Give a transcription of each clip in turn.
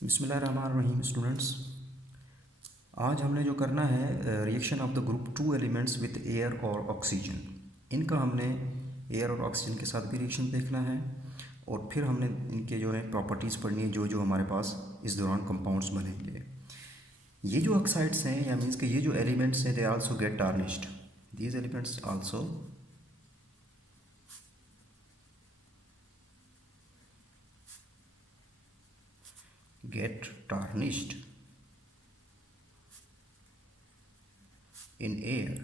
बिस्मिल्लाहिर्रहमानिर्रहीम स्टूडेंट्स। आज हमने जो करना है reaction of the group two elements with air और ऑक्सीजन। इनका हमने एयर और ऑक्सीजन के साथ भी रिएक्शन देखना है और फिर हमने इनके जो है प्रॉपर्टीज़ पढ़नी है जो जो हमारे पास इस दौरान कंपाउंड्स बनेंगे। ये जो ऑक्साइड्स हैं या मीन्स के ये जो एलिमेंट्स हैं they also get tarnished. These elements also get tarnished in air,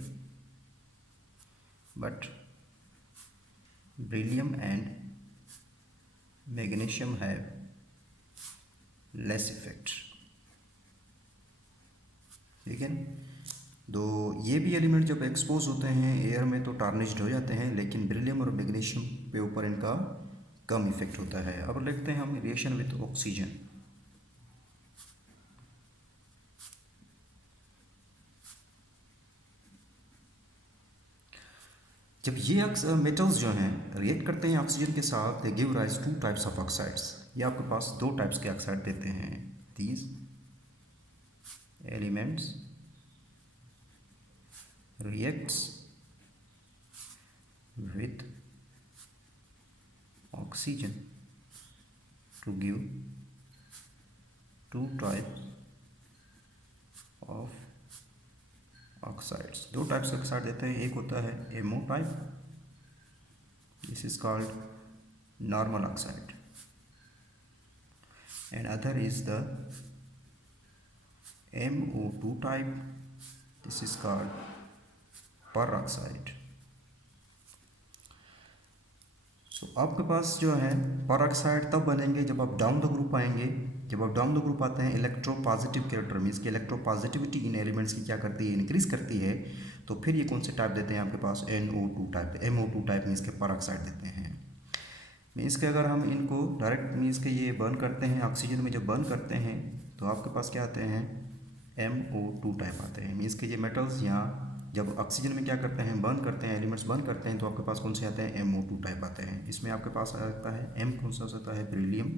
but beryllium and magnesium have less effect। ठीक है, तो ये भी एलिमेंट जब एक्सपोज होते हैं एयर में तो टार्निश्ड हो जाते हैं, लेकिन बेरिलियम और मैग्नीशियम पे ऊपर इनका कम इफेक्ट होता है। अब लिखते हैं हम रिएक्शन विद ऑक्सीजन। जब ये मेटल्स जो हैं रिएक्ट करते हैं ऑक्सीजन के साथ, they give rise to types of oxides. ये आपके पास दो टाइप्स के ऑक्साइड देते हैं। These elements reacts with oxygen to give two types of oxides. दो टाइप्स के ऑक्साइड देते हैं। एक होता है MO type, this is called normal oxide, and other is the MO2 type, this is called peroxide। So आपके पास जो है पेरोक्साइड तब बनेंगे जब आप डाउन द ग्रुप आएंगे। जब आप डाउन द ग्रुप आते हैं इलेक्ट्रो पॉजिटिव कैरेक्टर मीन्स की इलेक्ट्रो पॉजिटिविटी इन एलिमेंट्स की क्या करती है, इंक्रीज करती है। तो फिर ये कौन से टाइप देते हैं आपके पास, NO2 type, MO2 type means के पेरोक्साइड देते हैं। मीन्स के अगर हम इनको डायरेक्ट मीन्स के ये बर्न करते हैं ऑक्सीजन में, जब बर्न करते हैं तो आपके पास क्या आते हैं, MO2 टाइप आते हैं। मीन्स के ये मेटल्स यहाँ जब ऑक्सीजन में क्या करते हैं, बर्न करते हैं, एलिमेंट्स बर्न करते हैं, तो आपके पास कौन से आते हैं, MO2 टाइप आते हैं। इसमें आपके पास आता है M कौन सा होता है, beryllium,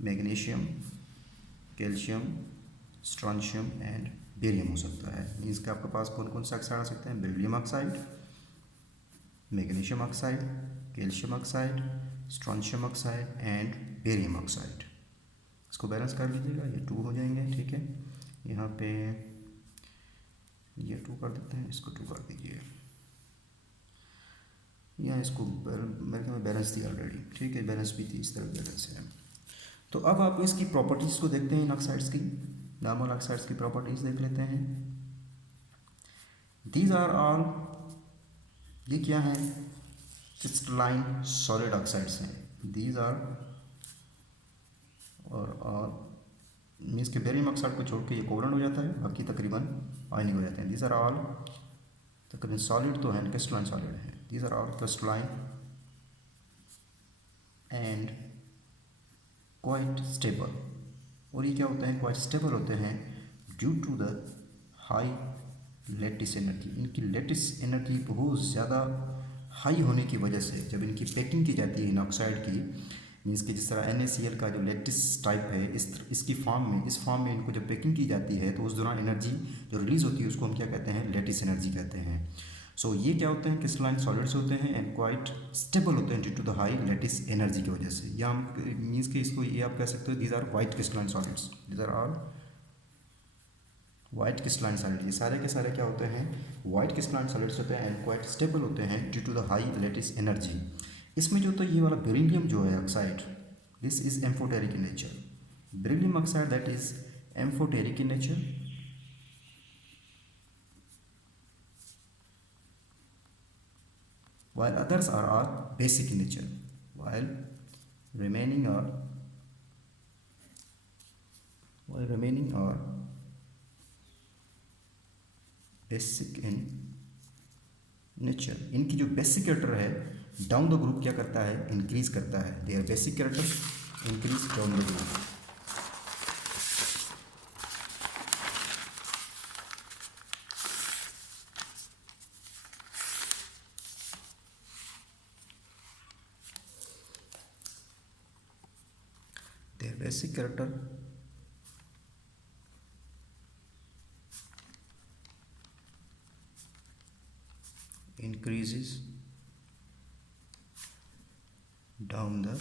magnesium, calcium, strontium and barium हो सकता है। मीन्स के आपके पास कौन कौन से ऑक्साइड आ सकते हैं, beryllium oxide, magnesium oxide, calcium oxide, strontium oxide and barium oxide. इसको बैलेंस कर लीजिएगा, ये 2 हो जाएंगे। ठीक है, यहाँ पे ये 2 कर देते हैं, इसको 2 कर दीजिए। यहाँ इसको मेरे ख्याल में बैलेंस दिया ऑलरेडी। ठीक है, बैलेंस भी थी, इस तरह बैलेंस है। तो अब आप इसकी प्रॉपर्टीज़ को देखते हैं इन ऑक्साइड्स की, नॉर्मल ऑक्साइड्स की प्रॉपर्टीज़ देख लेते हैं। दीज आर ऑल, ये क्या है, क्रिस्टलाइन सॉलिड ऑक्साइड्स हैं। दीज आर और मीन्स के बेरियम ऑक्साइड को छोड़ के ये कोवलेंट हो जाता है, बाकी तकरीबन आयनिक हो जाते हैं। दीज आर ऑल तकरीबन सॉलिड तो है, क्रिस्टलाइन सॉलिड है। These are all crystalline and quite stable. और ये क्या होते हैं, क्वाइट स्टेबल होते हैं due to the high lattice energy. इनकी लेटिस एनर्जी बहुत ज़्यादा हाई होने की वजह से जब इनकी पैकिंग की जाती है इन ऑक्साइड की, मीन्स कि जिस तरह NaCl का जो लेटिस टाइप है, इसकी फॉर्म में, इस फॉर्म में इनको जब पैकिंग की जाती है तो उस दौरान एनर्जी जो रिलीज़ होती है उसको हम क्या कहते हैं, लेटिस एनर्जी कहते हैं। सो ये क्या होते हैं, क्रिस्टलाइन सॉलिड्स होते हैं एंड क्वाइट स्टेबल होते हैं due to the high lattice energy की वजह से। या हम मीन्स कि इसको ये आप कह सकते हो, these are white crystalline solids, these are all white crystalline solid. ये सारे के सारे क्या होते हैं, वाइट क्रिस्टलाइन सॉलिड्स होते हैं एंड क्वाइट स्टेबल होते हैं due to the high lattice energy. इसमें जो तो ये वाला बेरिलियम जो है oxide, this is amphoteric in nature, beryllium oxide that is amphoteric in nature, while others are all basic in nature, while remaining are basic in nature। इनकी जो basic character है डाउन द ग्रुप क्या करता है, increase करता है। Their basic character increase down the group. their basic character increases down the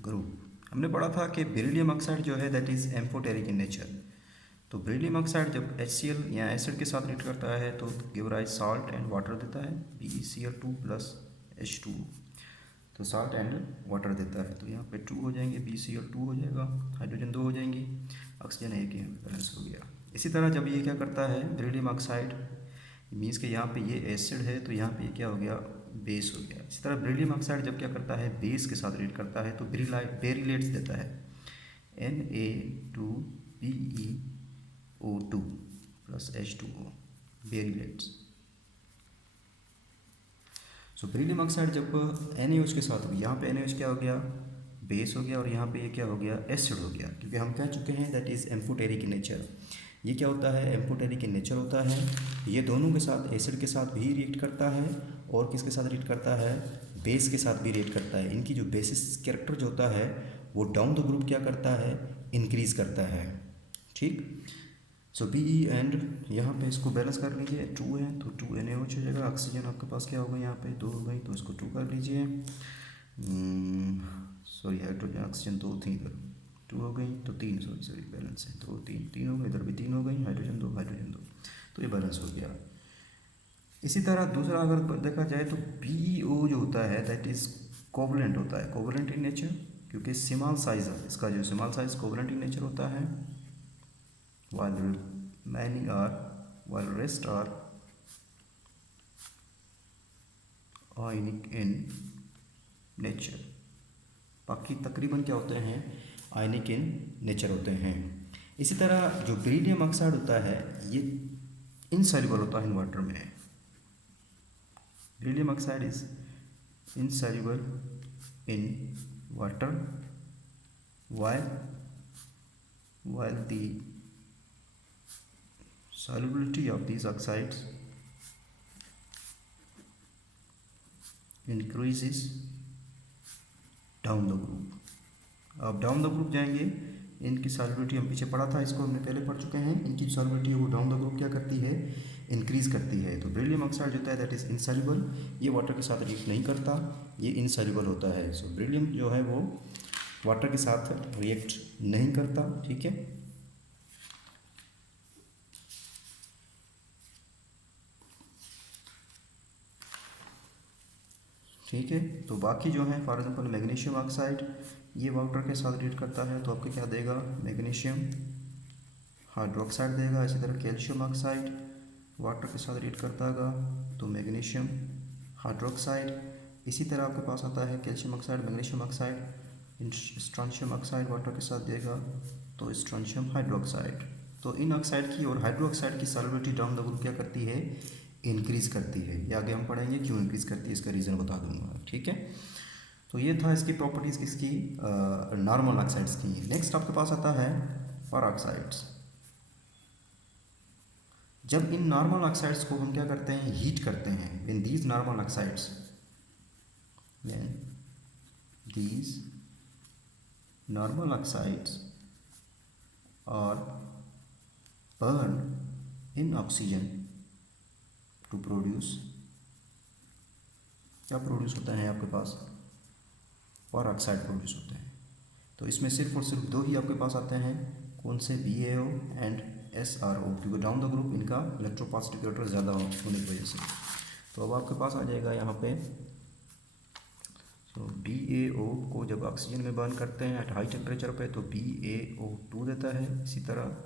group। हमने पढ़ा था कि बेरिलियम ऑक्साइड जो है that is amphoteric in nature. तो बेरिलियम ऑक्साइड जब HCl या एसिड के साथ रिएक्ट करता है तो give rise salt and water देता है, BeCl2 + H2O। तो सॉल्ट एंड वाटर देता है, तो यहाँ पे 2 हो जाएंगे, BeCl2 हो जाएगा, हाइड्रोजन 2 हो जाएंगी, ऑक्सीजन 1 यहाँ पे बैलेंस हो गया। इसी तरह जब ये क्या करता है बेरिलियम ऑक्साइड, मीन्स कि यहाँ पे ये एसिड है तो यहाँ पे ये क्या हो गया, बेस हो गया। इसी तरह बेरिलियम ऑक्साइड जब क्या करता है बेस के साथ रिएक्ट करता है तो बेरिलेट्स देता है, Na2BeO2 + H2O, बेरिलेट्स। सो बेरिलियम ऑक्साइड जब NaOH के साथ, यहाँ पे NaOH क्या हो गया, बेस हो गया, और यहाँ पे ये क्या हो गया, एसिड हो गया, क्योंकि हम कह चुके हैं that is amphoteric in nature. ये क्या होता है, एम्फोटेरिक इन नेचर होता है। ये दोनों के साथ, एसिड के साथ भी रिएक्ट करता है और किसके साथ रिएक्ट करता है, बेस के साथ भी रिएक्ट करता है। इनकी जो बेसिस कैरेक्टर जो होता है वो डाउन द ग्रुप क्या करता है, इंक्रीज करता है। ठीक, सो BE एंड यहाँ पे इसको बैलेंस कर लीजिए, 2 है तो 2 NaOH हो जाएगा। ऑक्सीजन आपके पास क्या होगा, यहाँ पे 2 हो गई तो इसको 2 कर लीजिए, सॉरी हाइड्रोजन ऑक्सीजन 2 थी इधर, 2 हो गई तो 3, सॉरी बैलेंस है 2 3 हो गई, इधर भी 3 हो गई, हाइड्रोजन 2 तो ये बैलेंस हो गया। इसी तरह दूसरा अगर देखा जाए तो BeO जो होता है दैट इज़ कोवलेंट होता है, कोवलेंट इन नेचर, क्योंकि स्मॉल साइज है इसका, जो small size covalent in nature होता है, while rest are ionic in nature। बाकी तकरीबन क्या होते हैं, आयनिक इन नेचर होते हैं। इसी तरह जो बेरिलियम ऑक्साइड होता है ये इनसॉल्युबल होता है इन वाटर में। Beryllium oxide is insoluble in water while the solubility of these oxides increases down the group। अब डाउन द ग्रुप जाएंगे, इनकी सॉल्युबिलिटी हम पीछे पढ़ा था, इसको हमने पहले पढ़ चुके हैं। इनकी सॉल्युबिलिटी वो डाउन द ग्रुप क्या करती है, इंक्रीज करती है। तो बेरिलियम ऑक्साइड जो होता है दैट इज़ इनसॉल्युबल, ये वाटर के साथ रिएक्ट नहीं करता, ये इनसॉल्युबल होता है। सो बेरिलियम जो है वो वाटर के साथ रिएक्ट नहीं करता। ठीक है, ठीक है। तो बाकी जो है फॉर एग्जांपल मैग्नीशियम ऑक्साइड, ये वाटर के साथ रिएक्ट करता है तो आपको क्या देगा, मैग्नीशियम हाइड्रोक्साइड देगा। इसी तरह कैल्शियम ऑक्साइड वाटर के साथ रिएक्ट करता होगा तो मैग्नीशियम हाइड्रोक्साइड। इसी तरह आपके पास आता है calcium oxide, magnesium oxide, strontium oxide water के साथ देगा तो स्ट्रोंशियम हाइड्रोक्साइड। तो इन ऑक्साइड की और हाइड्रोक्साइड की सॉल्युबिलिटी डाउन द ग्रुप क्या करती है, इंक्रीज़ करती है। ये आगे हम पढ़ेंगे क्यों इंक्रीज़ करती है, इसका रीज़न बता दूंगा। ठीक है, तो ये था इसकी प्रॉपर्टीज़ किसकी, नॉर्मल ऑक्साइड्स की। नेक्स्ट आपके पास आता है पेरोक्साइड्स। जब इन नॉर्मल ऑक्साइड्स को हम क्या करते हैं, हीट करते हैं, in these normal oxides, these normal oxides are burned in oxygen to produce, क्या प्रोड्यूस होता है आपके पास, पेरोक्साइड प्रोड्यूस होते हैं। तो इसमें सिर्फ और सिर्फ 2 ही आपके पास आते हैं, कौन से, BaO एंड SRO, क्योंकि डाउन द ग्रुप इनका इलेक्ट्रोपॉजिटिव कैरेक्टर ज़्यादा होने की वजह से। तो अब आपके पास आ जाएगा यहाँ पे, तो BaO को जब ऑक्सीजन में बर्न करते हैं एट हाई टेम्परेचर पे तो BaO2 देता है। इसी तरह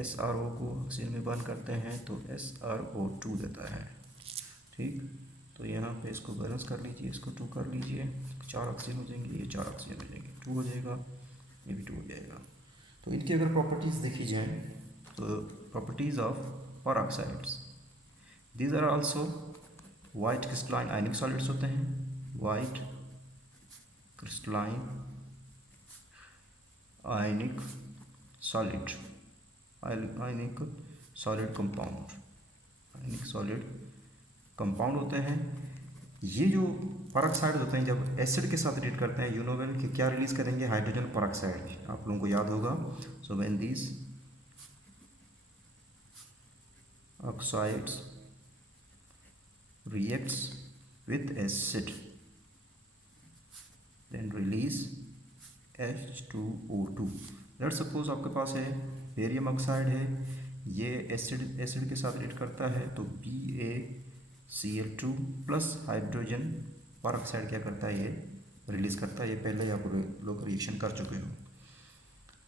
SRO को ऑक्सीजन में बर्न करते हैं तो SRO2 देता है। ठीक, तो यहाँ पे इसको बैलेंस कर लीजिए, इसको 2 कर लीजिए, 4 ऑक्सीजन हो जाएंगे, ये 4 ऑक्सीजन हो जाएंगे, 2 हो जाएगा, ये भी 2 हो जाएगा। तो इनकी अगर प्रॉपर्टीज़ देखी जाए तो properties of peroxides, these are also white crystalline ionic solids होते हैं, white crystalline ionic solid, ionic solid compound, ionic solid compound होते हैं। ये जो परऑक्साइड होते हैं जब एसिड के साथ रिएक्ट करते हैं यू नो वेल कि क्या रिलीज करेंगे, हाइड्रोजन परऑक्साइड। आप लोगों को याद होगा। So when these oxides reacts with acid then release H2O2। Let's suppose आपके पास है बेरियम ऑक्साइड है, ये एसिड के साथ रिएक्ट करता है तो BaCl2 प्लस हाइड्रोजन परऑक्साइड क्या करता है, ये रिलीज करता है। ये पहले ही आप लोग रिएक्शन कर चुके हो।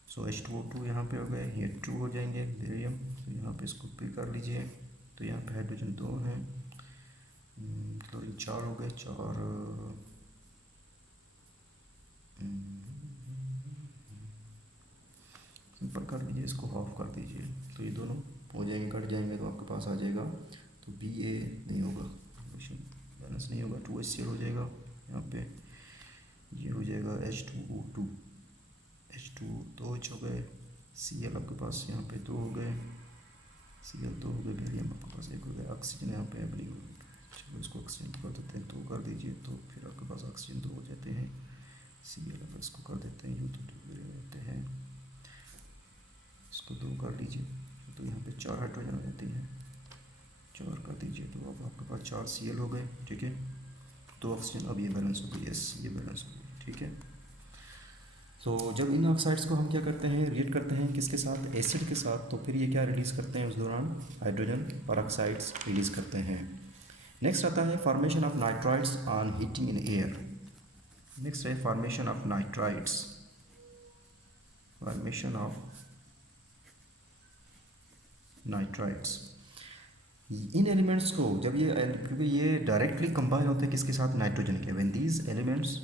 सो H2O2 यहाँ पे हो गए, ये 2 हो जाएंगे बेरियम, तो यहाँ पे इसको पे कर लीजिए। तो यहाँ पे हाइड्रोजन 2 हैं, तो ये 4 हो गए, 4 सिंपल कर लीजिए, इसको हाफ कर दीजिए तो ये दोनों हो जाएंगे, कट जाएंगे तो आपके पास आ जाएगा। तो Ba नहीं होगा, बैलेंस नहीं होगा, 2HCl हो जाएगा यहाँ पे, ये हो जाएगा H2O2, H2 दो H हो गए, Cl आपके पास यहाँ पे 2 हो गए, Cl 2 हो गए, बेरियम आपके पास 1 हो गया, ऑक्सीजन यहाँ पे अपनी, चलो इसको ऑक्सीजन कर देते हैं, 2 कर दीजिए तो फिर आपके पास ऑक्सीजन 2 हो जाते हैं। Cl अगर इसको कर देते हैं यू तो 2 रहते हैं, इसको 2 कर लीजिए तो यहाँ पे 4 हाइड्रोजन हो जाती हैं, 4 कर दीजिए तो अब आपके पास 4 Cl हो गए, ठीक है। 2 ऑक्सीजन, अब ये बैलेंस हो गई, यस ये बैलेंस हो गई, ठीक है। तो जब इन ऑक्साइड्स को हम क्या करते हैं, रिएक्ट करते हैं किसके साथ, एसिड के साथ, तो फिर ये क्या रिलीज़ करते हैं, उस दौरान हाइड्रोजन परऑक्साइड्स रिलीज़ करते हैं। नेक्स्ट आता है formation of nitrides on heating in air. Next है formation of nitrides, formation of nitrides. इन एलिमेंट्स को जब ये, क्योंकि ये डायरेक्टली कंबाइन होते हैं किसके साथ, नाइट्रोजन के, when these elements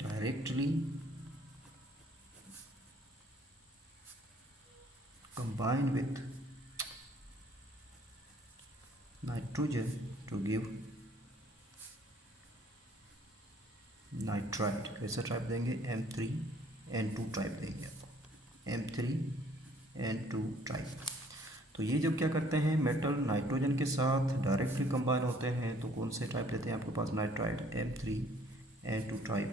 directly combine with nitrogen to give nitrite। कैसा टाइप देंगे, M3N2 टाइप देंगे आप, M3N2 टाइप। तो ये जब क्या करते हैं, मेटल नाइट्रोजन के साथ डायरेक्टली कंबाइन होते हैं तो कौन से टाइप देते हैं आपके पास, नाइट्राइड, M3N2 टाइप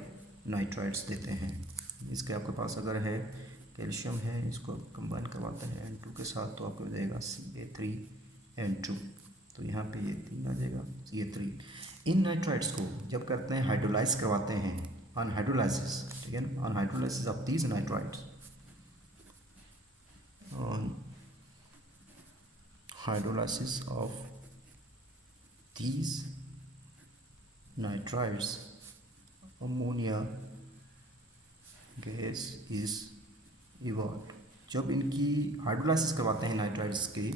नाइट्राइड्स देते हैं। इसके आपके पास अगर है कैल्शियम है, इसको कंबाइन करवाते हैं N2 के साथ तो आपको देगा Ca3N2, तो यहाँ पे ये 3 आ जाएगा Ca3। इन नाइट्राइड्स को जब करते हैं हाइड्रोलाइज करवाते हैं, ऑन हाइड्रोलाइसिस, ठीक है, on hydrolysis of these nitrides, on hydrolysis of these nitrides ammonia gas is evolve. जब इनकी हाइड्रोलाइसिस करवाते हैं नाइट्राइड्स के,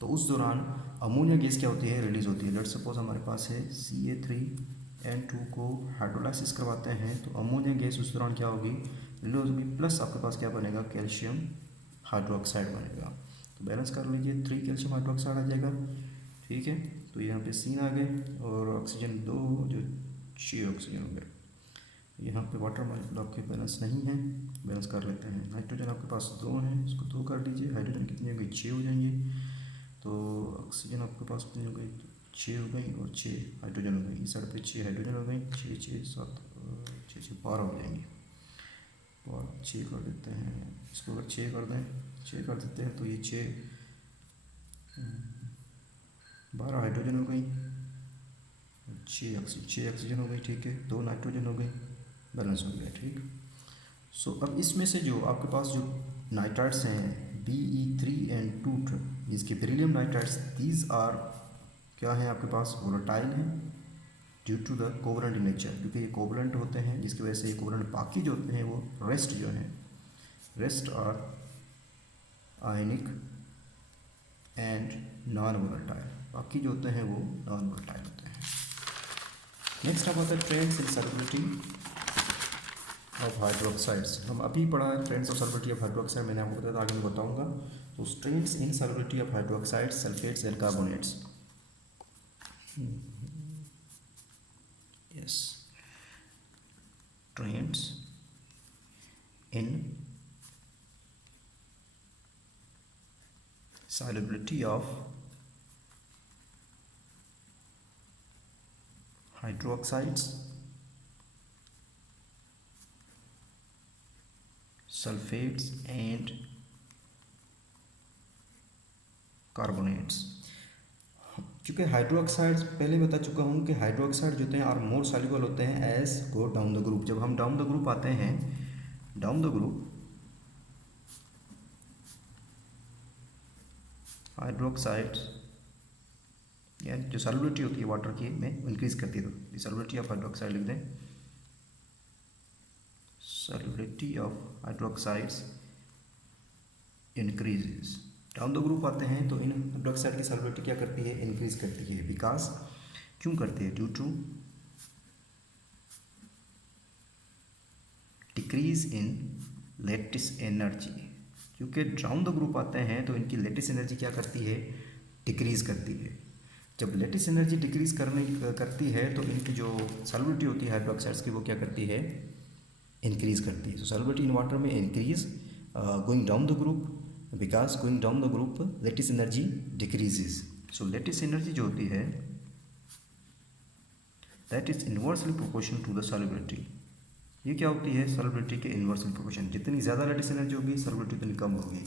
तो उस दौरान अमोनिया गैस क्या होती है, रिलीज होती है। लेट्स सपोज हमारे पास है Ca3N2 को हाइड्रोलाइसिस करवाते हैं तो अमोनिया गैस उस दौरान क्या होगी, रिलीज होगी, प्लस आपके पास क्या बनेगा, कैल्शियम हाइड्रोक्साइड बनेगा। तो बैलेंस कर लीजिए, 3 कैल्शियम हाइड्रोक्साइड आ जाएगा, ठीक है। तो यहाँ पे C आ गए और ऑक्सीजन 2 जो 6 ऑक्सीजन हो गए। यहाँ पे वाटर मॉलिक्यूल आपके बैलेंस नहीं है, बैलेंस कर लेते हैं। नाइट्रोजन आपके पास 2 हैं, इसको 2 कर लीजिए, हाइड्रोजन कितनी हो गई, 6 हो जाएंगे। तो ऑक्सीजन आपके पास कितनी हो गई, 6 हो गई और 6 हाइड्रोजन हो गई, इस साइड पे 6 हाइड्रोजन हो गई, 6 6 7 6 6 12 हो जाएंगे, 6 कर देते हैं, इसको अगर 6 कर दें, 6 कर देते हैं तो ये 12 हाइड्रोजन हो गई, 6 ऑक्सीजन हो गई, ठीक है, 2 नाइट्रोजन हो गई, बैलेंस हो गया, ठीक। सो अब इसमें से जो आपके पास जो नाइट्राइड्स हैं Be3N2, इसके बेरिलियम नाइट्राइड्स, दीज आर क्या हैं आपके पास, वोलेटाइल हैं due to the covalent nature, क्योंकि ये कोवलेंट होते हैं जिसकी वजह से ये कोवलेंट, बाकी जो होते हैं वो रेस्ट जो हैं, rest are ionic and non volatile, बाकी जो होते हैं वो नॉन वोलेटाइल होते हैं। नेक्स्ट अब आता है trends in solubility of hydroxides. हम अभी पढ़ा है trends of solubility of hydroxide, मैंने आपको बताया था, आगे मैं बताऊंगा। तो trends in solubility of hydroxides, sulphates and carbonates. Yes, trends in solubility of hydroxides, sulfates and carbonates. क्योंकि हाइड्रोक्साइड्स पहले बता चुका हूँ कि हाइड्रोक्साइड जो होते हैं आर मोर सॉल्युबल होते हैं as go down the group. जब हम डाउन द ग्रुप आते हैं, डाउन द ग्रुप हाइड्रोक्साइड्स या जो सॉल्युबिलिटी होती है वाटर की में इंक्रीज करती है, तो सॉल्युबिलिटी ऑफ हाइड्रोक्साइड लिख दें, solubility of hydroxides increases. Down the group आते हैं तो इन हाइड्रोक्साइड की सॉल्युबिलिटी क्या करती है, इंक्रीज करती है। बिकॉज क्यों करती है, due to decrease in lattice energy. क्योंकि डाउन द ग्रुप आते हैं तो इनकी लेटिस एनर्जी क्या करती है, डिक्रीज करती है। जब लेटिस एनर्जी डिक्रीज करती है तो इनकी जो सॉल्युबिलिटी होती है हाइड्रोक्साइड्स की वो क्या करती है, इंक्रीज करती है। सो सॉल्युबिलिटी इन वाटर में increase going down the group, because going down the group lattice energy decreases. So lattice energy जो होती है that is inversely proportional to the solubility. ये क्या होती है, सॉल्युबिलिटी के इन्वर्सली प्रोपोर्शन। जितनी ज़्यादा लेटिस एनर्जी होगी सॉल्युबिलिटी उतनी कम होगी।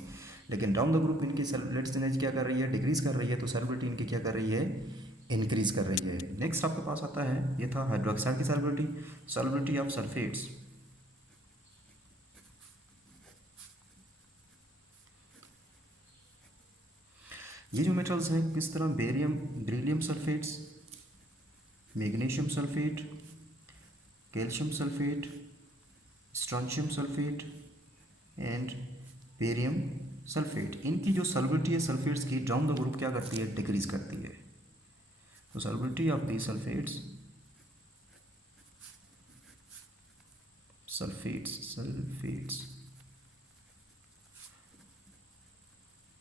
लेकिन डाउन द ग्रुप इनकी लेटिस एनर्जी क्या कर रही है, डिक्रीज कर रही है, तो सॉल्युबिलिटी इनकी क्या कर रही है, इंक्रीज कर रही है। नेक्स्ट आपके पास आता है, ये था हाइड्रोक्साइड की सॉल्युबिलिटी, सॉल्युबिलिटी ऑफ सल्फेट्स। ये जो मेटल्स हैं किस तरह, barium beryllium sulphates, magnesium sulphate, calcium sulphate, strontium sulphate and barium sulphate, इनकी जो सॉल्युबिलिटी है सल्फेट्स की डाउन द ग्रुप क्या करती है, डिक्रीज करती है। तो solubility of the sulphates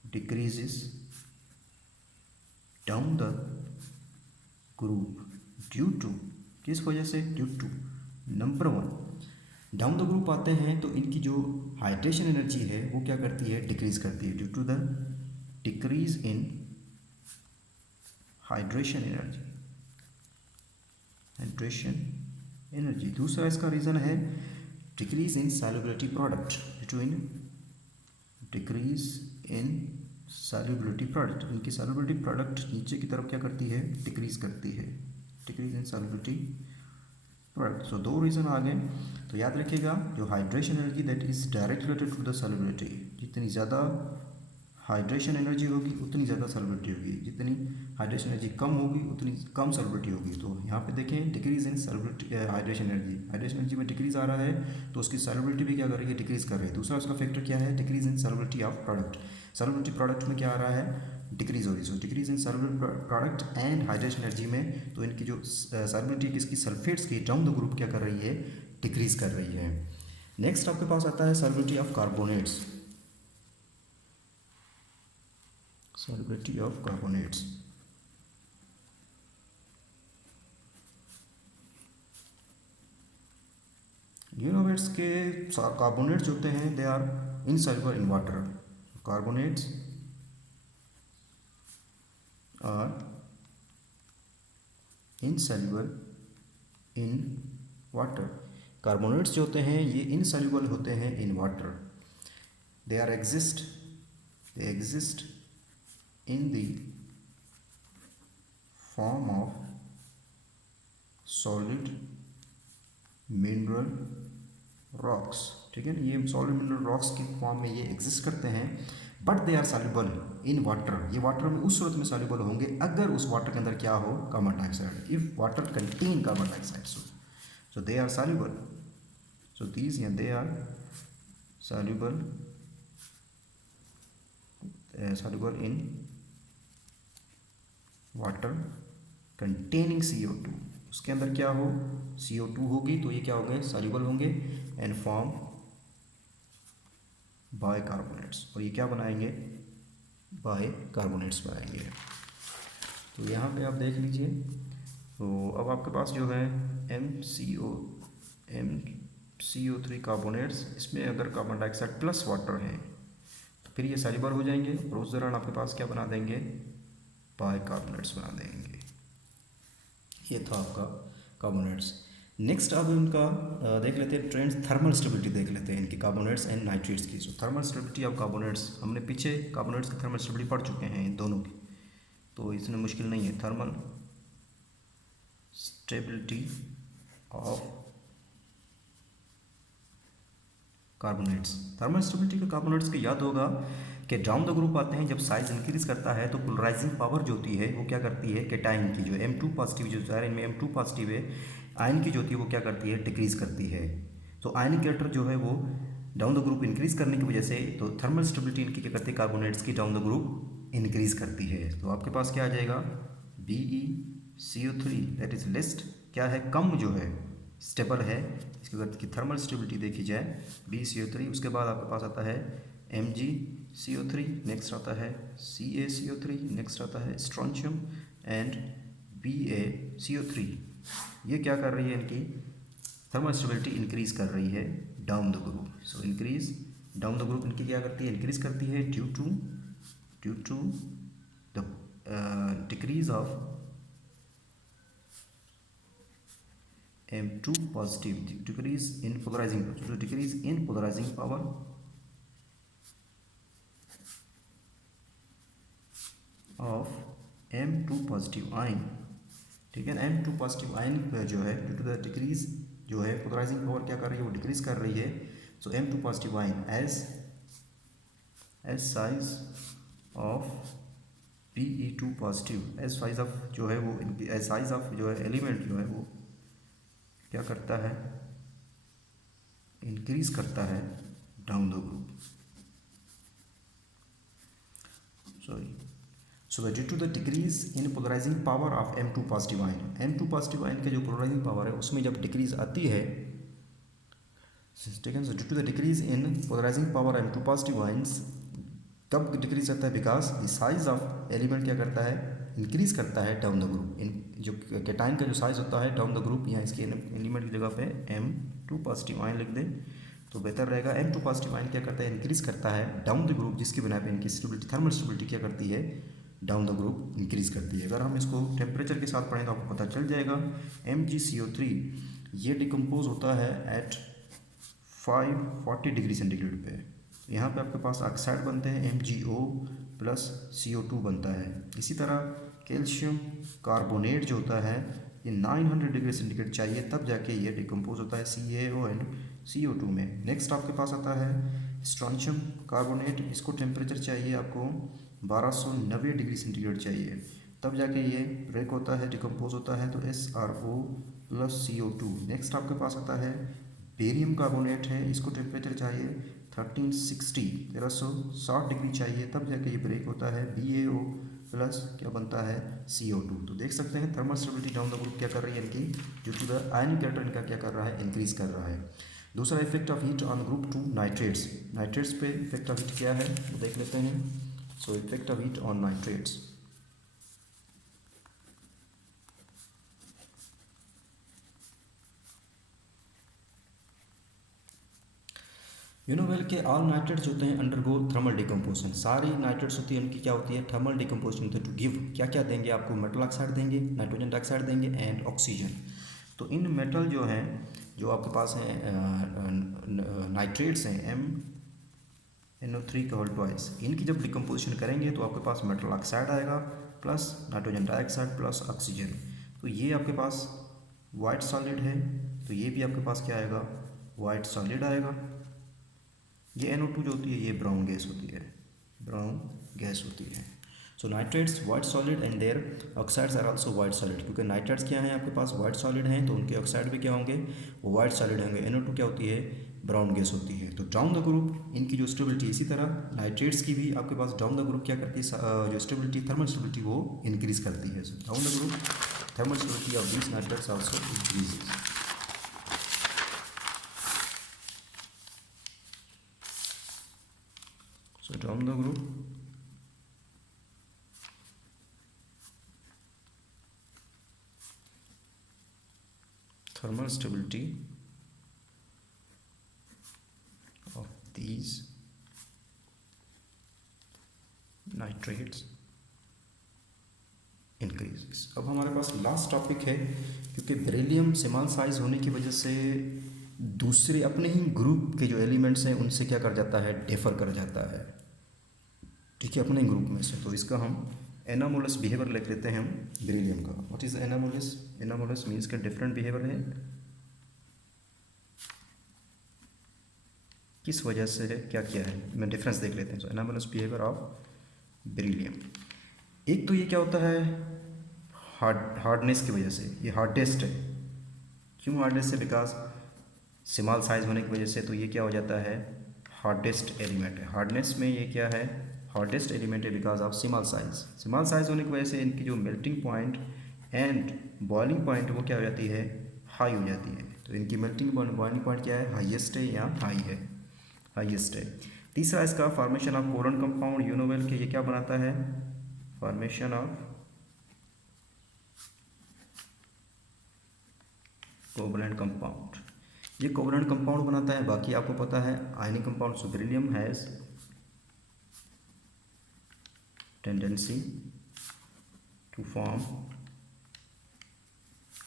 decreases down the group due to, किस वजह से, due to number one, down the group आते हैं तो इनकी जो हाइड्रेशन एनर्जी है वो क्या करती है, डिक्रीज करती है, due to the decrease in hydration energy. दूसरा इसका रीज़न है decrease in solubility product, due to in decrease in solubility product, इनकी सॉल्युबिलिटी प्रोडक्ट नीचे की तरफ क्या करती है, डिक्रीज करती है, decrease in solubility product. So दो रीज़न आ गए। तो याद रखिएगा जो hydration energy that is direct related to the solubility, जितनी ज़्यादा हाइड्रेशन एनर्जी होगी उतनी ज़्यादा सॉल्युबिलिटी होगी, जितनी हाइड्रेशन एनर्जी कम होगी उतनी कम सॉल्युबिलिटी होगी। तो यहाँ पे देखें decrease in solubility hydration energy में डिक्रीज आ रहा है तो उसकी सॉल्युबिलिटी भी क्या कर रही है, डिक्रीज कर रही है। दूसरा उसका फैक्टर क्या है, decrease in solubility of product, solubility product में क्या आ रहा है, डिक्रीज हो रही है। So decrease in solubility product and hydration energy में, तो इनकी जो सॉल्युबिलिटी किसकी, सल्फेट्स की डाउन द ग्रुप क्या कर रही है, डिक्रीज कर रही है। नेक्स्ट आपके पास आता है solubility of carbonates, solubility of carbonates। यूनोवेट्स के कार्बोनेट्स होते हैं they are insoluble in water, carbonates are insoluble in water. Carbonates जो होते हैं ये इनसॉल्युबल होते हैं in water, they exist in the form of solid mineral rocks, ठीक है ना, ये सॉलिड मिनरल रॉक्स की फॉर्म में ये एग्जिस्ट करते हैं, but they are soluble in water. ये वाटर में उस सूरत में सॉल्युबल होंगे अगर उस वाटर के अंदर क्या हो, carbon dioxide, if water contain carbon dioxide, so they are soluble, so these they are soluble in water containing CO2, उसके अंदर क्या हो, CO2 होगी तो ये क्या होंगे, सॉल्युबल होंगे एंड फॉर्म बाय कार्बोनेट्स, और ये क्या बनाएंगे, बाय कार्बोनेट्स बनाएंगे। तो यहाँ पे आप देख लीजिए, तो अब आपके पास जो है MCO3 कार्बोनेट्स, इसमें अगर कार्बन डाइऑक्साइड प्लस वाटर है तो फिर ये सेल्युलर हो जाएंगे और उस दौरान आपके पास क्या बना देंगे, बाइकार्बोनेट्स बना देंगे। ये था आपका कार्बोनेट्स। नेक्स्ट अब इनका देख लेते हैं ट्रेंड्स, थर्मल स्टेबिलिटी देख लेते हैं इनकी कार्बोनेट्स एंड नाइट्रेट्स की। सो थर्मल स्टेबिलिटी ऑफ कार्बोनेट्स, हमने पीछे कार्बोनेट्स की थर्मल स्टेबिलिटी पढ़ चुके हैं इन दोनों की, तो इसमें मुश्किल नहीं है। Thermal stability of carbonates, thermal stability के कार्बोनेट्स को याद होगा कि डाउन द ग्रुप आते हैं जब साइज इंक्रीज करता है तो पोलराइजिंग पावर जो होती है वो क्या करती है, कैटाइन की जो M2 पॉजिटिव जो है इनमें M2 पॉजिटिव है, आयन की जो होती है वो क्या करती है, डिक्रीज करती है। तो आयन कैरेक्टर जो है वो डाउन द ग्रुप इंक्रीज करने की वजह से, तो थर्मल स्टेबिलिटी इनकी क्या करती है, कार्बोनेट्स की डाउन द ग्रुप इंक्रीज करती है। तो आपके पास क्या आ जाएगा, BeCO3 दैट इज लिस्ट क्या है, कम जो है स्टेबल है, इसकी अगर की थर्मल स्टेबिलिटी देखी जाए BeCO3। उसके बाद आपके पास आता है MgCO3, नेक्स्ट आता है CaCO3, नेक्स्ट आता है स्ट्रोंशियम एंड BaCO3। ये क्या कर रही है, इनकी थर्मल स्टेबिलिटी इंक्रीज कर रही है down the group. So increase down the group इनकी क्या करती है, इंक्रीज करती है due to the decrease of M2 positive, decrease in polarizing, so decrease in polarizing power of M2 positive ion, ठीक है ना। M2 पॉजिटिव आयन जो है ड्यू टू द डिक्रीज जो है पोलराइजिंग पावर क्या कर रही है, वो डिक्रीज कर रही है। So M2 positive ion as size of Be2 positive, as size of जो है वो एज साइज ऑफ जो है एलिमेंट जो है वो क्या करता है, इंक्रीज करता है down the group, sorry. So due to the decrease in polarising power of M2 positive ion, M2 positive ion का जो पोलराइजिंग पावर है उसमें जब डिक्रीज आती है, ठीक है। So due to the decrease in polarising power M2 positive ions, कब डिक्रीज आता है, because the size of element क्या करता है, इंक्रीज करता है डाउन द ग्रुप। इन जो कैटाइन का जो साइज होता है डाउन द ग्रुप, यहाँ इसके एलिमेंट की जगह पे M2 पॉजिटिव आयन लिख दें तो बेहतर रहेगा। M2 पॉजिटिव आयन क्या करता है, इंक्रीज करता है डाउन द ग्रुप, जिसकी बिना पे इनकी स्टेबिलिटी थर्मल स्टेबिलिटी क्या करती है, डाउन द ग्रुप इंक्रीज करती है। अगर हम इसको टेम्परेचर के साथ पढ़ें तो आपको पता चल जाएगा। MgCO3 ये डिकम्पोज होता है एट 540 डिग्री सेंटीग्रेड पे। यहाँ पे आपके पास ऑक्साइड बनते हैं MgO प्लस CO2 बनता है। इसी तरह कैल्शियम कार्बोनेट जो होता है ये 900 डिग्री सेंटीग्रेड चाहिए तब जाके ये डिकम्पोज होता है CaO एंड CO2 में। नेक्स्ट आपके पास आता है स्ट्रोंशियम कार्बोनेट, इसको टेम्परेचर चाहिए आपको 1290 डिग्री सेंटीग्रेड चाहिए तब जाके ये ब्रेक होता है, डिकम्पोज होता है, तो SRO प्लस CO2। नेक्स्ट आपके पास आता है बेरियम कार्बोनेट है, इसको टेम्परेचर चाहिए 1360 डिग्री चाहिए तब जाके ये ब्रेक होता है, BaO प्लस क्या बनता है, CO2। तो देख सकते हैं thermal stability down the group क्या कर रही है इनकी, due to the ionic character इनका क्या कर रहा है, इंक्रीज कर रहा है। दूसरा effect of heat on group 2 nitrates, nitrates पे इफेक्ट ऑफ हीट क्या है वो देख लेते हैं। So effect of heat on nitrates, you know well के ऑल नाइट्रेट्स होते हैं अंडरगो थर्मल डिकम्पोजिशन, सारी नाइट्रेट्स होती है उनकी क्या होती है, थर्मल डिकम्पोजिशन होती है। टू गिव क्या क्या देंगे आपको, मेटल ऑक्साइड देंगे, नाइट्रोजन डाइऑक्साइड देंगे एंड ऑक्सीजन। तो इन मेटल जो हैं जो आपके पास हैं नाइट्रेट्स हैं MnO3 का होल ट्वाइस, इनकी जब डिकम्पोजिशन करेंगे तो आपके पास मेटल ऑक्साइड आएगा plus nitrogen dioxide plus oxygen. तो ये आपके पास वाइट सॉलिड है, तो ये भी आपके पास क्या आएगा, वाइट सॉलिड आएगा। ये NO2 जो होती है ये ब्राउन गैस होती है, ब्राउन गैस होती है। So nitrates white solid and their oxides are also white solid, क्योंकि नाइट्रेट्स क्या हैं आपके पास वाइट सॉलिड हैं तो उनके ऑक्साइड भी क्या होंगे, वो वाइट सॉलिड होंगे। NO2 क्या होती है, ब्राउन गैस होती है। तो डाउन द ग्रुप इनकी जो स्टेबिलिटी, इसी तरह नाइट्रेट्स की भी आपके पास डाउन द ग्रुप क्या करती है, जो स्टेबिलिटी थर्मल स्टेबिलिटी वो इंक्रीज करती है। So down the group thermal stability of these nitrates also increases. So down the group thermal stability of these nitrates increase. अब हमारे पास लास्ट टॉपिक है, क्योंकि बेरिलियम स्मॉल साइज होने की वजह से दूसरे अपने ही ग्रुप के जो एलिमेंट्स हैं उनसे क्या कर जाता है, डिफर कर जाता है, ठीक है, अपने ग्रुप में से। तो इसका हम एनामोलस बिहेवियर लिख लेते हैं हम बेरिलियम का। What is anomalous? Anomalous means के डिफरेंट बिहेवियर है, किस वजह से है, क्या क्या है, मैं डिफरेंस देख लेते हैं। तो एनामोलस बिहेवियर ऑफ बेरिलियम, एक तो ये क्या होता है, हार्डनेस की वजह से, ये हार्डेस्ट है। क्यों हार्डेस्ट है? बिकॉज स्मॉल साइज होने की वजह से, तो ये क्या हो जाता है, हार्डेस्ट एलिमेंट है। हार्डनेस में ये क्या है, हार्डेस्ट एलिमेंट है because of small size. Small size होने की वजह से इनकी जो melting point and boiling point वो क्या हो जाती है, हाई हो जाती है। तो इनकी मेल्टिंग पॉइंट, बॉइलिंग पॉइंट क्या है, हाईएस्ट है या हाई है, हाईएस्ट है। तीसरा इसका formation of covalent compound, you know well के ये क्या बनाता है, फॉर्मेशन ऑफ कोवलेंट कंपाउंड, ये कोवलेंट कंपाउंड बनाता है। बाकी आपको पता है ionic compound, so beryllium has tendency to form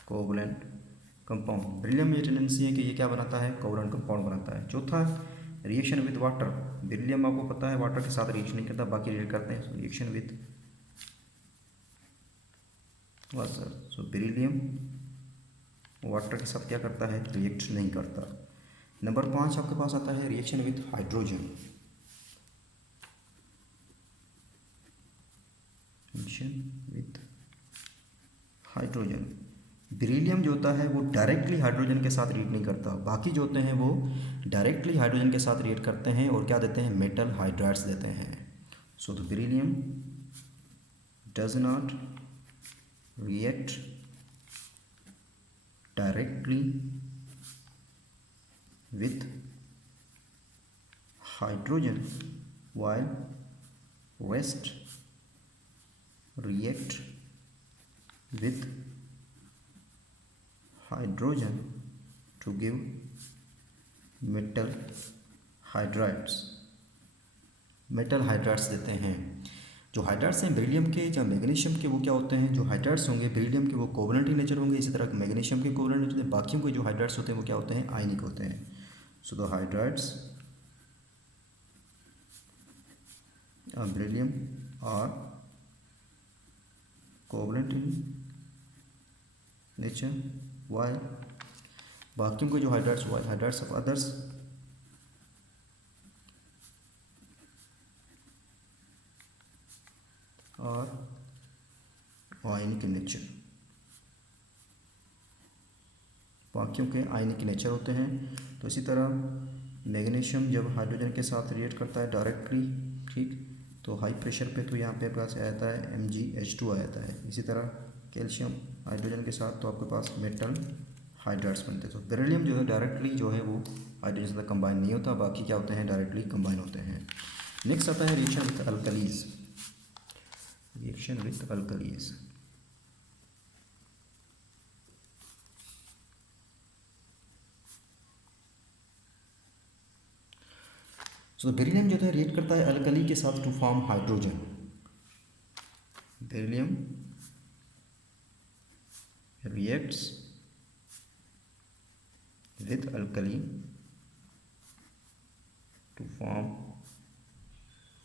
covalent compound. Beryllium में ये टेंडेंसी है कि ये क्या बनाता है, कोवलेंट कंपाउंड बनाता है। चौथा रिएक्शन विद वाटर, बेरिलियम आपको पता है वाटर के साथ रिएक्शन नहीं करता, बाकी रिएक्ट करते हैं। So reaction with water, so beryllium water के साथ क्या करता है, रिएक्ट नहीं करता। नंबर 5 आपके पास आता है reaction with hydrogen, reaction with hydrogen. Beryllium जो होता है वो डायरेक्टली हाइड्रोजन के साथ रिएक्ट नहीं करता, बाकी जो होते हैं वो डायरेक्टली हाइड्रोजन के साथ रिएक्ट करते हैं और क्या देते हैं, मेटल हाइड्राइड्स देते हैं। So the beryllium does not react directly with hydrogen while rest react with hydrogen to give metal hydrides, metal hydrides देते हैं। जो हाइड्राइड्स हैं बेरिलियम के या मैग्नीशियम के, वो क्या होते हैं, जो हाइड्राइड्स होंगे बेरिलियम के वो कोवलेंट इन नेचर होंगे, इसी तरह मैग्नीशियम के कोवलेंट होते हैं। बाकियों के जो हाइड्राइड्स होते हैं वो क्या होते हैं, आयनिक होते हैं। So the hydrides of beryllium are covalent in nature, while बाकियों के जो hydrides, while hydrides of others और आयनिक नेचर, बाकियों के आयनिक नेचर होते हैं। तो इसी तरह मैग्नीशियम जब हाइड्रोजन के साथ रिएक्ट करता है डायरेक्टली, ठीक, तो हाई प्रेशर पे तो यहाँ पे पास आ जाता है MgH2 आ जाता है। इसी तरह कैल्शियम हाइड्रोजन के साथ तो आपके पास मेटल हाइड्राइड्स बनते हैं। तो बेरिलियम जो है डायरेक्टली जो है वो हाइड्रोजन से कंबाइन नहीं होता, बाकी क्या होते हैं, डायरेक्टली कंबाइन होते हैं। नेक्स्ट आता है reaction with alkalis, reaction with alkalis। So beryllium जो है रिएक्ट करता है अल्कली के साथ to form hydrogen. Beryllium reacts with alkali to form,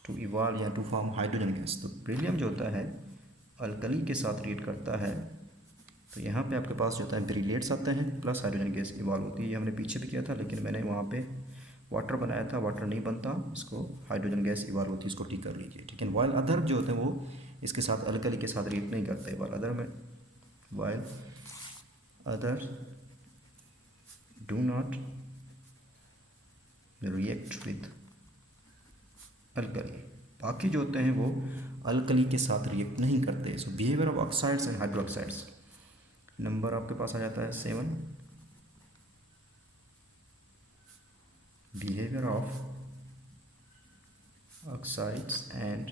to इवॉल्व to to form hydrogen gas. तो बेरिलियम जो होता है अल्कली के साथ रिएक्ट करता है, तो यहाँ पे आपके पास जो होता है बेरिलेट्स आते हैं प्लस हाइड्रोजन गैस इवॉल्व होती है। ये हमने पीछे भी किया था, लेकिन मैंने वहाँ पे वाटर बनाया था, वाटर नहीं बनता, इसको हाइड्रोजन गैस इवॉल्व होती है, इसको टिक कर लीजिए, ठीक है। वाइल अदर जो होते हैं वो इसके साथ अल्कली के साथ रिएक्ट नहीं करते। वाइल अदर में, while other do not react with alkali, बाकी जो होते हैं वो अल्कली के साथ रिएक्ट नहीं करते। So behaviour of oxides and hydroxides, number आपके पास आ जाता है 7। Behaviour of oxides and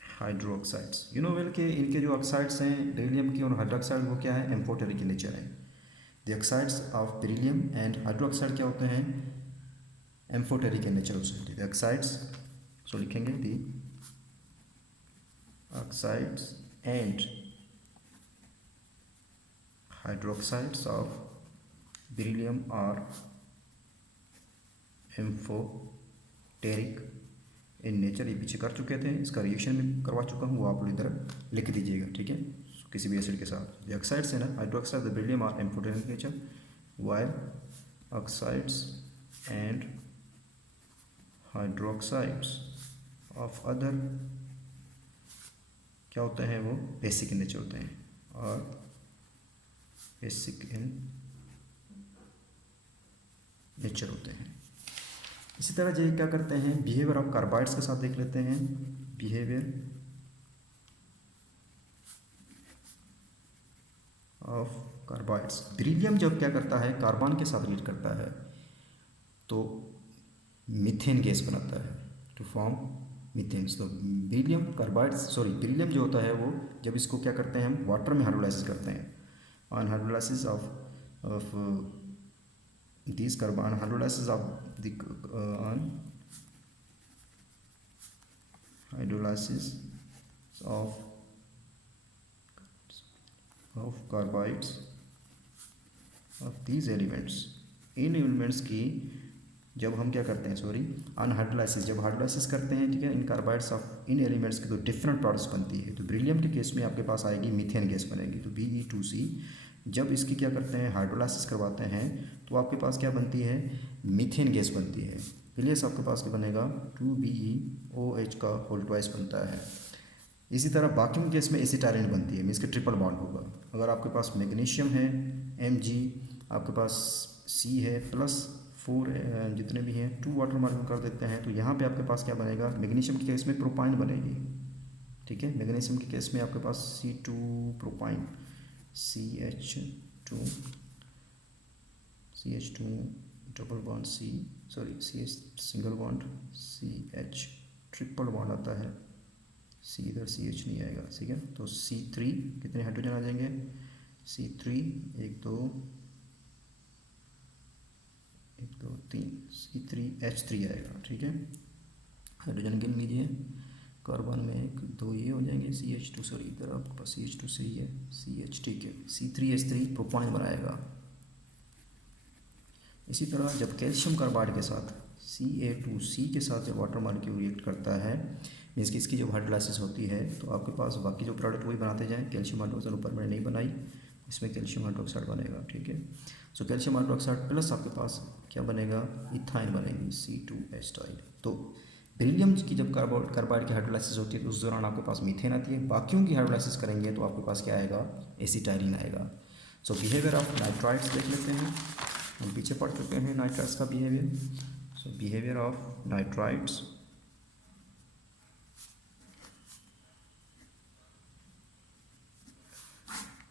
hydroxides, you know well के इनके जो ऑक्साइड्स हैं बेरिलियम की और हाइड्रोक्साइड वो क्या है, एम्फोटेरिक इन नेचर है। The oxides of beryllium and hydroxide क्या होते हैं, एम्फोटेरिक इन नेचर हो सकते हैं। द ऑक्साइड्स सो लिखेंगे the oxides and hydroxides of beryllium are amphoteric in nature. ये पीछे कर चुके थे, इसका रिएक्शन भी करवा चुका हूँ, वो आप लोग इधर लिख दीजिएगा, ठीक है, किसी भी एसिड के साथ। जो ऑक्साइड्स है ना, hydroxide the beryllium are amphoteric nature, while oxides and hydroxides of other क्या होते हैं, वो बेसिक इन नेचर होते हैं, और बेसिक इन नेचर होते हैं। इसी तरह जो क्या करते हैं, बिहेवियर ऑफ कार्बाइड्स के साथ देख लेते हैं। बिहेवियर ऑफ कार्बाइड्स, बेरिलियम जब क्या करता है, कार्बन के साथ रिएक्ट करता है तो मीथेन गैस बनाता है, टू फॉर्म मीथेन। तो बेरिलियम कार्बाइड्स बेरिलियम जो होता है वो जब इसको क्या करते हैं, हम वाटर में हाइड्रोलाइसिस करते हैं, on hydrolysis of this carbon, hydrolysis of the on hydrolysis of carbides of these elements, in elements की जब हम क्या करते हैं अनहाइड्रोलाइसिस, जब हाइड्रोलाइसिस करते हैं, ठीक है, इन कार्बाइड्स ऑफ इन एलिमेंट्स की तो डिफरेंट प्रोडक्ट्स बनती है। तो बेरिलियम के केस में आपके पास आएगी मीथेन गैस बनेगी, तो Be2C। जब इसकी क्या करते हैं, हाइड्रोलाइसिस करवाते हैं तो आपके पास क्या बनती है, मीथेन गैस बनती है। प्लस आपके पास क्या बनेगा, 2BeOH का होल ट्वाइस बनता है। इसी तरह वैक्यूम गैस में एसिटाइलिन बनती है, मीन्स के ट्रिपल बॉन्ड होगा। अगर आपके पास मैग्नीशियम है Mg, आपके पास C है +4 जितने भी हैं 2 वाटर मार्किंग कर देते हैं, तो यहाँ पे आपके पास क्या बनेगा, मैग्नीशियम के केस में प्रोपाइन बनेगी, ठीक है। मैग्नीशियम के केस में आपके पास C2 propyne, CH2 double bond CH single bond CH triple bond आता है, C इधर CH नहीं आएगा, ठीक है। तो C3 कितने हाइड्रोजन आ जाएंगे, C3 1 2 3, C3H3 आएगा, ठीक है। हाइड्रोजन गिन लीजिए, कार्बन में 1 2 ये हो जाएंगे, CH2 इधर आपके पास CH2 सही है, CH, ठीक है। C3H3 प्रोपाइन बनाएगा। इसी तरह जब कैल्शियम कार्बाइड के साथ Ca2C के साथ जब वाटर मॉलिक्यूल रिएक्ट करता है, मीन्स कि इसकी जब हाइड्रोलाइसिस होती है तो आपके पास बाकी जो प्रोडक्ट वही बनाते जाएं। कैल्शियम हाइड्रोक्साइड ऊपर मैंने नहीं बनाई, इसमें कैल्शियम हाइड्रोक्साइड बनेगा, ठीक है। सो कैल्शियम हाइड्रोक्साइड प्लस आपके पास क्या बनेगा, इथाइन बनेगी, C2H2। तो बेरिलियम की जब कार्बाइड की हाइड्रोलाइसिस होती है तो उस दौरान आपके पास मीथेन आती है। बाकियों की हाइड्रोलाइसिस करेंगे तो आपके पास क्या आएगा, एसिटाइलिन आएगा। सो बिहेवियर ऑफ नाइट्राइड्स देख लेते हैं, हम पीछे पढ़ चुके हैं नाइट्राइड्स का behaviour. So behaviour of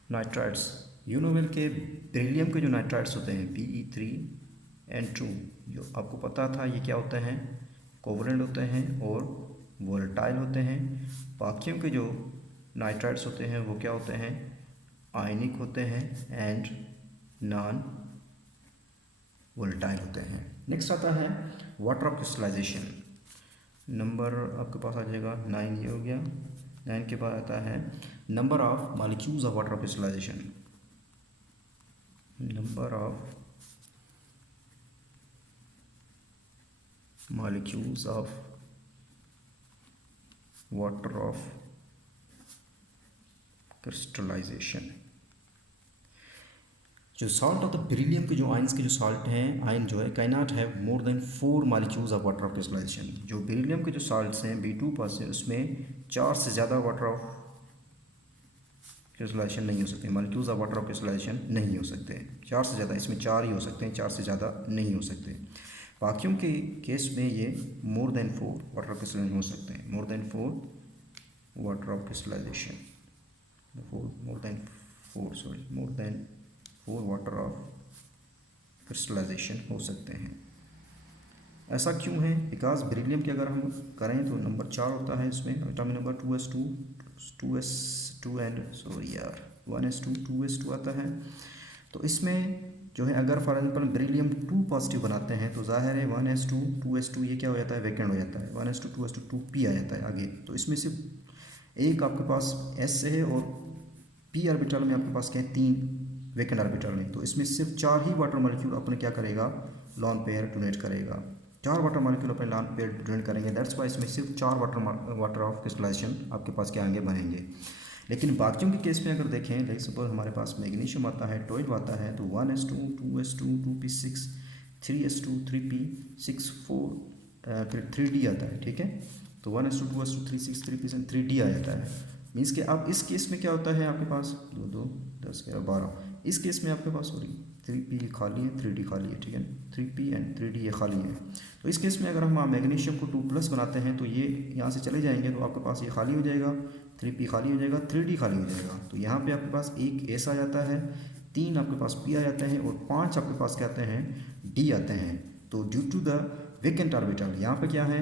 nitrides, you know well के बेरिलियम के जो नाइट्राइड्स होते हैं Be3N2, जो आपको पता था ये क्या होते हैं, कोवलेंट होते हैं और वोलेटाइल होते हैं। बाकियों के जो नाइट्राइड्स होते हैं वो क्या होते हैं, आयनिक होते हैं एंड नॉन वोलेटाइल होते हैं। नेक्स्ट आता है वाटर ऑफ क्रिस्टलाइजेशन, नंबर आपके पास आ जाएगा 9, ये हो गया। 9 के बाद आता है number of molecules of water of crystallisation, number of molecules of water of crystallisation. जो सॉल्ट ऑफ द बेरिलियम के जो आयंस के जो सॉल्ट हैं, आयन जो है cannot have more than 4 molecules of water of crystallisation. जो बेरिलियम के जो सॉल्ट्स हैं B2 पास है, उसमें 4 से ज़्यादा वाटर ऑफ क्रिस्टलाइजेशन नहीं हो सकते, molecules of water of crystallisation नहीं हो सकते। 4 से ज़्यादा, इसमें 4 ही हो सकते हैं, 4 से ज़्यादा नहीं हो सकते। वैक्यूम के केस में ये more than 4 water of crystallisation हो सकते हैं, more than 4 water of crystallisation, more than 4 water of crystallisation हो सकते हैं। ऐसा क्यों है, बिकॉज बेरिलियम की अगर हम करें तो नंबर 4 होता है इसमें, atomic number 2s2 and 1s2 2s2 आता है। तो इसमें जो है अगर फॉर एग्जाम्पल बेरिलियम 2 पॉजिटिव बनाते हैं तो जाहिर है 1s2 2s2 ये क्या हो जाता है, वैकेंट हो जाता है, 1s2 2s2 2p आ जाता है आगे। तो इसमें सिर्फ एक आपके पास s है और p ऑर्बिटल में आपके पास क्या है, 3 वैकेंट ऑर्बिटल में। तो इसमें सिर्फ 4 ही वाटर मॉलिक्यूल अपने क्या करेगा, लॉन पेयर डोनेट करेगा, 4 वाटर मॉलिक्यूल अपने लॉन पेयर डोनेट करेंगे। दैट्स वाई इसमें सिर्फ 4 वाटर ऑफ क्रिस्टलाइजेशन आपके पास क्या आएंगे, बनेंगे। लेकिन बाकियों के केस में अगर देखें, लाइक सपोज हमारे पास मैग्नीशियम आता है 12 आता है, तो 1s2 2s2 2p6 3s2 3p6 4 फिर 3d आता है, ठीक है। तो 1s2 2s2 3 6 3p 3d आ जाता है। मीन्स कि अब इस केस में क्या होता है आपके पास 2 2 10 11 12, इस केस में आपके पास सॉरी 3p खाली है 3d खाली है, ठीक है, 3p एंड 3d ये खाली है। तो इस केस में अगर हम मैग्नीशियम को 2+ बनाते हैं तो ये यहाँ से चले जाएंगे, तो आपके पास ये खाली हो जाएगा, 3p खाली हो जाएगा, 3d खाली हो जाएगा। तो यहाँ पे आपके पास एक s आ जाता है, 3 आपके पास p आ जाते हैं और 5 आपके पास क्या आते हैं, d आते हैं। तो due to the vacant orbital, यहाँ पे क्या है,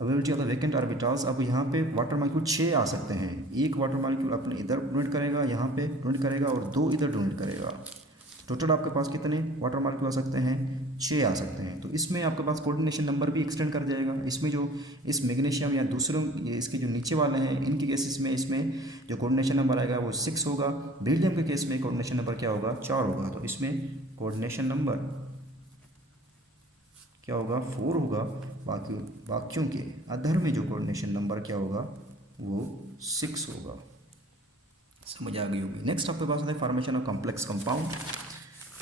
availability of the vacant orbitals, अब यहाँ पे वाटर मॉलिक्यूल 6 आ सकते हैं। एक वाटर मॉलिक्यूल अपने इधर डोनेट करेगा, यहाँ पे डोनेट करेगा और 2 इधर डोनेट करेगा। टोटल आपके पास कितने वाटर मॉलिक्यूल आ सकते हैं, 6 आ सकते हैं। तो इसमें आपके पास कोऑर्डिनेशन नंबर भी एक्सटेंड कर जाएगा। इसमें जो इस मैग्नीशियम या दूसरों इसके जो नीचे वाले हैं इनके केसेस में इसमें जो कोऑर्डिनेशन नंबर आएगा वो 6 होगा। बेरिलियम के केस में कोऑर्डिनेशन नंबर क्या होगा, 4 होगा। तो इसमें कोऑर्डिनेशन नंबर क्या होगा, 4 होगा। बाकियों के अदर में जो कोऑर्डिनेशन नंबर क्या होगा, वो 6 होगा। समझ आ गई होगी। नेक्स्ट आपके पास है formation of complex compound.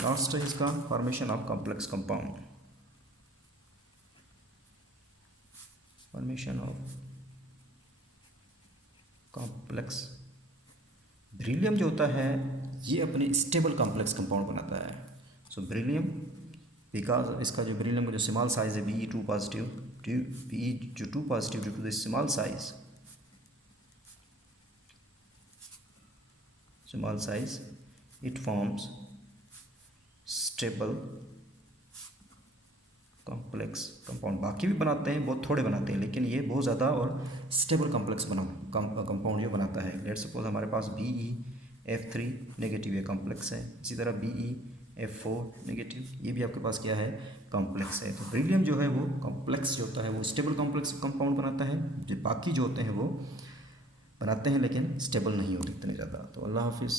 Last है इसका formation of complex compound. Formation of complex, beryllium जो होता है ये अपने स्टेबल कॉम्प्लेक्स कंपाउंड बनाता है। सो बेरिलियम बिकॉज इसका जो बेरिलियम का जो स्मॉल साइज है Be2 पॉजिटिव, Be जो 2 positive due to the small size it forms stable complex compound. बाकी भी बनाते हैं, बहुत थोड़े बनाते हैं, लेकिन ये बहुत ज़्यादा और स्टेबल कॉम्प्लेक्स कंपाउंड जो बनाता है। लेट्स सपोज हमारे पास BeF3 नेगेटिव ये कॉम्प्लेक्स है, इसी तरह BeF4 नेगेटिव ये भी आपके पास क्या है, कॉम्प्लेक्स है। तो बेरिलियम जो है वो कॉम्प्लेक्स जो होता है वो स्टेबल कॉम्प्लेक्स कंपाउंड बनाता है, जो बाकी जो होते हैं वो बनाते हैं लेकिन स्टेबल नहीं होते इतने ज़्यादा। तो अल्लाह हाफिज़।